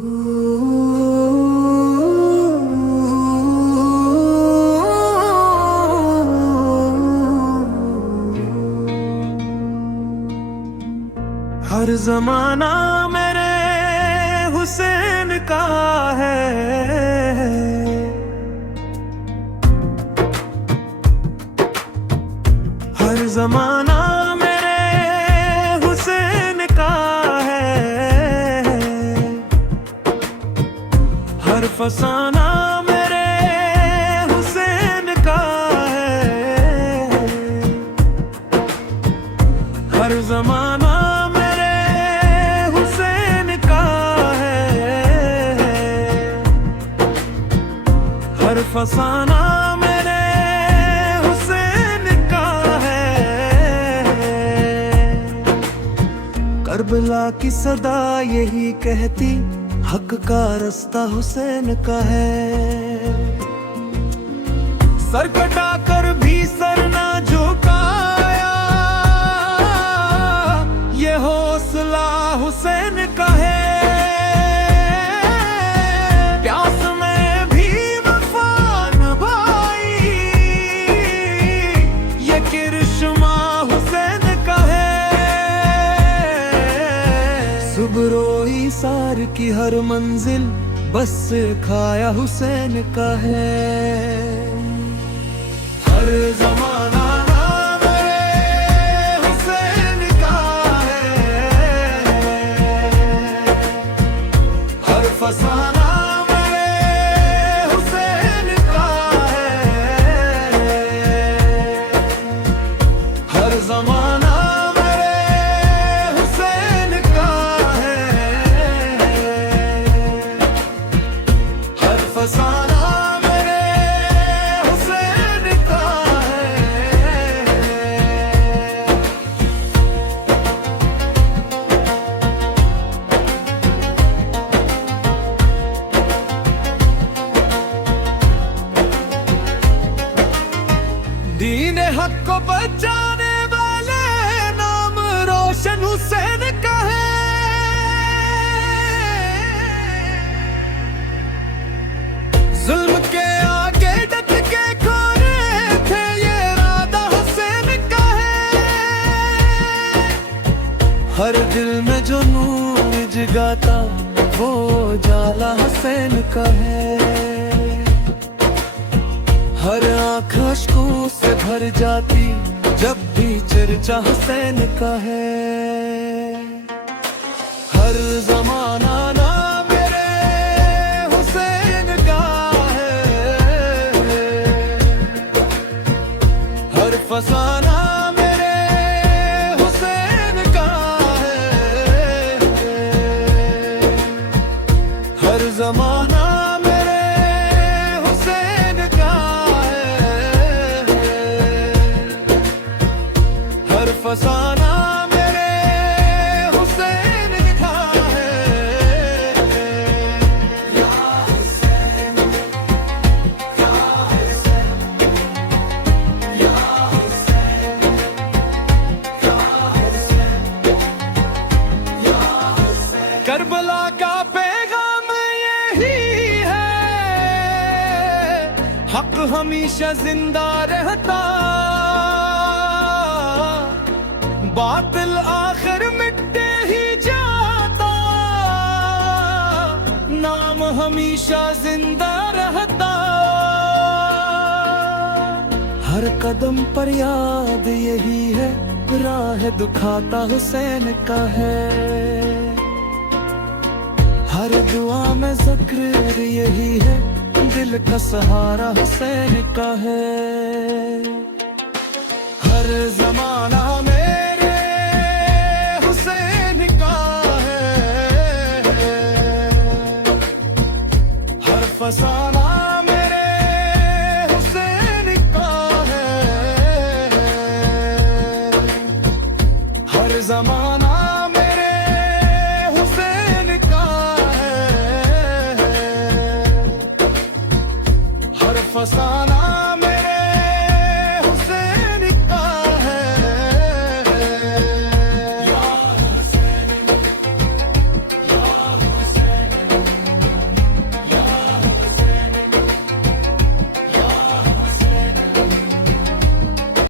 हर जमाना मेरे हुसैन का है, हर जमाना मेरे हुसैन का है, हर फसाना मेरे हुसैन का है, हर जमाना हर फसाना मेरे हुसैन का है। करबला की सदा यही कहती, हक का रास्ता हुसैन का है। सर कटा कर भी सर ना झुकाया, ये हौसला हुसैन का है। सुबरोई सार की हर मंजिल बस खाया हुसैन का है। हर जमाना मेरे हुसैन का है, हर फसाना मेरे हुसैन का है, हर जमाना फसाना मेरे हुसैन का है। दीन हक को बचाने वाले नाम रोशन हुसैन का है। जुल्म के आगे डट के खड़े थे, ये राधा हुसैन का है। हर दिल में जो नूर जगाता वो जाला हुसैन का है। हर आँख अश्कों से भर जाती जब भी चर्चा हुसैन का है। हर जमाना फसाना मेरे हुसैन का है, हर जमाना मेरे हुसैन का है, हर फसाना मेरे हुसैन का है। या हुसैन, या हुसैन, या करबला का पैगाम यही है, हक हमेशा जिंदा रहता, बातिल आखिर मिटते ही जाता, नाम हमेशा जिंदा रहता। हर कदम पर याद यही है, राह दुखाता हुसैन का है। हर दुआ में ज़िक्र यही है, दिल का सहारा हुसैन का है। हर जमाना मेरे हुसैन का है, हर फसा